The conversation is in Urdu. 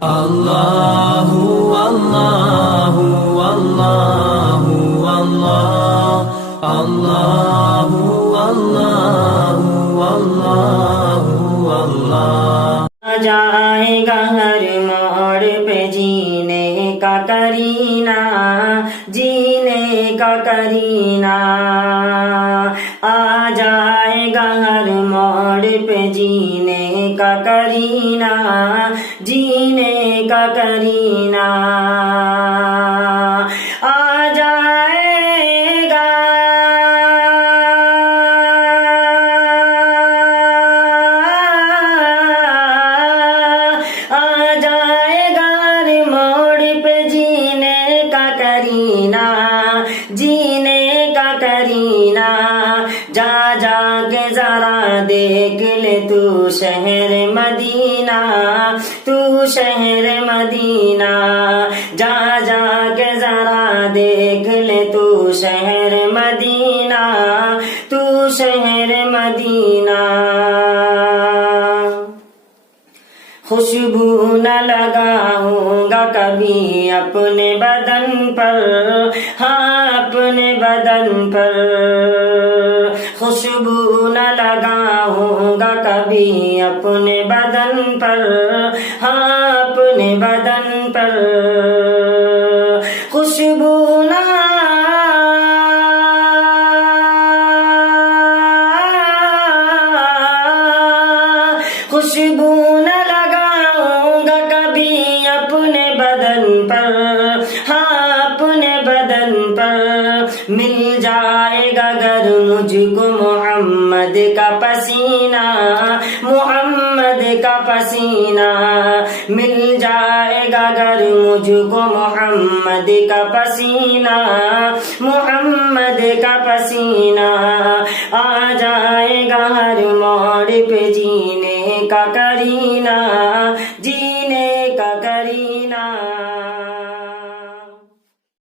اللہ اللہ اللہ اللہ اللہ اللہ اللہ اللہ جائے گا ہر موڑ پہ جینے کا کرینہ، جینے کا کرینہ، آ جائے گا ہر موڑ پہ جینے کا کرینہ، جینے کا کرینہ، آ جائے گا جینے کا کرینہ، جا جا کے ذرا دیکھ لے تو شہر مدینہ، تو شہر مدینہ، جا جا کے ذرا دیکھ لے تو شہر مدینہ، تو شہر مدینہ، خوشبو نہ لگاؤں گا کبھی اپنے بدن پر، ہاں اپنے بدن پر، خوشبو نہ لگاؤں گا کبھی اپنے بدن پر، ہاں اپنے بدن پر، خوشبو نہ خوشبو نہ لگاؤں گا کبھی اپنے بدن پر، ہاں اپنے بدن پر، مل جائے گا گر مجھ کو محمد کا پسینہ، محمد کا پسینہ، مل جائے گا گر مجھ کو محمد کا پسینہ، محمد کا پسینہ، آ جائے گا ہر موڑ پہ جینے کا کرینہ،